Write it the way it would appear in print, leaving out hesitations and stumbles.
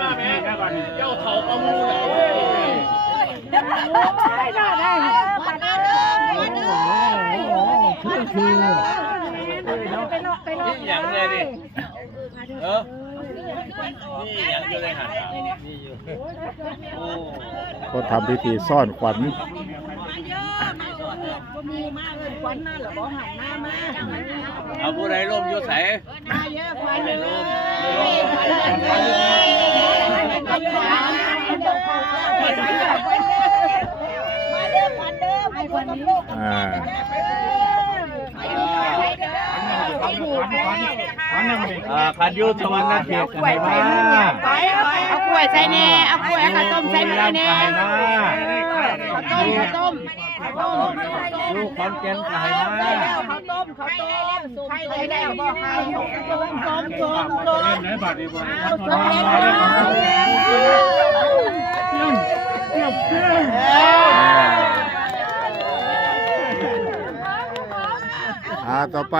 มาแม่เจ้าเถ่าประมูลเลยคือนี่อย่างเลยดินี่อย่างอยู่เลยหันนี่อยู่ก็ทำพิธีซ่อนขวัญเอาผู้ใดร่มอยู่ใส่ขันยุสวรรค์เขตไห้มาเอากล้วยใส่แน่เอากล้วยข้าวต้มใส่แน่ไห้มาข้าวต้มลูกคอนแกนไห้มาข้าวต้มใครเลยได้บอกให้ต้มไหนบาดดีบ่ต่อไป